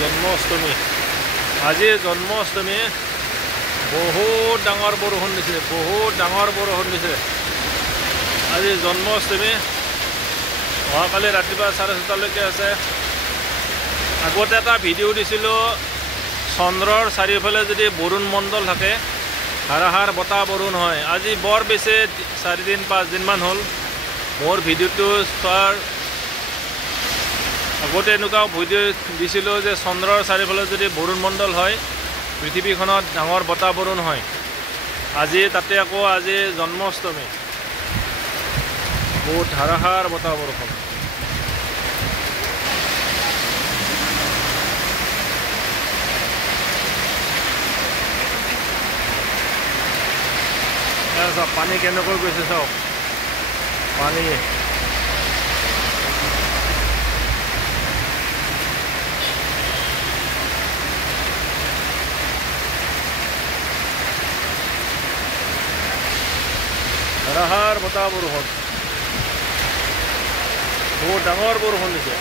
জন্মাষ্টমী আজি জন্মাষ্টমী বহুত ডাঙৰ বৰষুণ দিছে আজি জন্মাষ্টমী অহাকালি ৰাতিপুৱা 6:30লৈকে আছে আগতে এটা ভিডিঅ' দিছিলোঁ চন্দ্ৰৰ চাৰিওফালে যদি বৰুণ মণ্ডল থাকে হাৰাহাৰ বতাহ বৰুণ হয় আজি বৰ বেছি 4-5 দিনমান হ'ল মোৰ ভিডিঅ'টো চোৱাৰ আগতে এনেকুৱা ভিডিঅ' দিছিলোঁ যে চন্দ্ৰৰ চাৰিওফালে যদি বৰুণ মণ্ডল হয় পৃথিৱীখনত ডাঙৰ বতাহ বৰুণ হয় আজি তাতে আকৌ আজি জন্মাষ্টমী বহুত ধাৰাসাৰ বতাহ বৰষুণ পানী কেনেকৈ গৈছে চাওক পানী ধাৰাসাৰ বতাহ বৰষুণ বহুত ডাঙৰ বৰষুণ দিছে